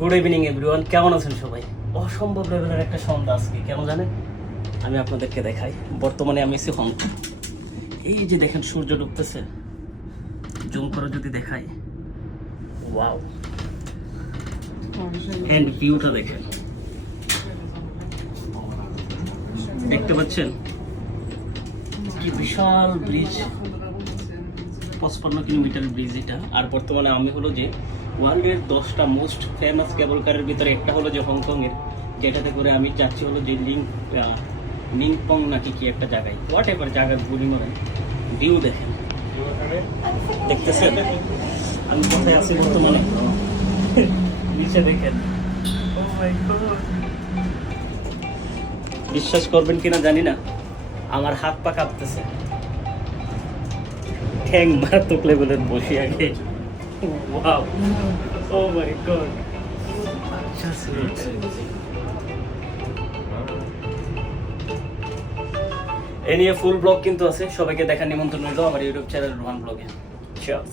Good evening everyone, কেমন আছেন সবাই? অসম্ভব লেভেলের একটা সন্ধ্যা আজকে, কেন জানেন? আমি আপনাদেরকে দেখাই। বর্তমানে আমি আছি হংকং। এই যে দেখেন সূর্য ডুবতেছে, জুম করে যদি দেখাই, ওয়াও, এন্ড ভিউটা দেখেন, দেখতে পাচ্ছেন কি বিশাল ব্রিজ, 55 কিলোমিটার ব্রিজ এটা। আর বর্তমানে আমি হলো যে ওয়ার্ল্ডের 10টা মোস্ট ফেমাস কেবল কারের ভিতরে একটা হলো যে হংকংয়ের, যেটাতে করে আমি যাচ্ছি হলো যে নিংপং নাকি কি একটা জায়গায়, হোয়াট এভার জায়গার ঘুরি মনে। ভিউ দেখেন, দেখতেছেন আমি কোথায় আছি বর্তমানে? নিচে দেখেন, বিশ্বাস করবেন কিনা জানি না, আমার হাত পা কাঁপতেছে, ঠ্যাং মারাত্মক লেভেলের বসি আগে। ওয়াও, ও মাই গড, এ নিয়ে ফুল ব্লগ কিন্তু আছে, সবাইকে দেখার নিমন্ত্রণ রইল আমার ইউটিউব চ্যানেল রোহান ব্লগে। চিয়ার্স।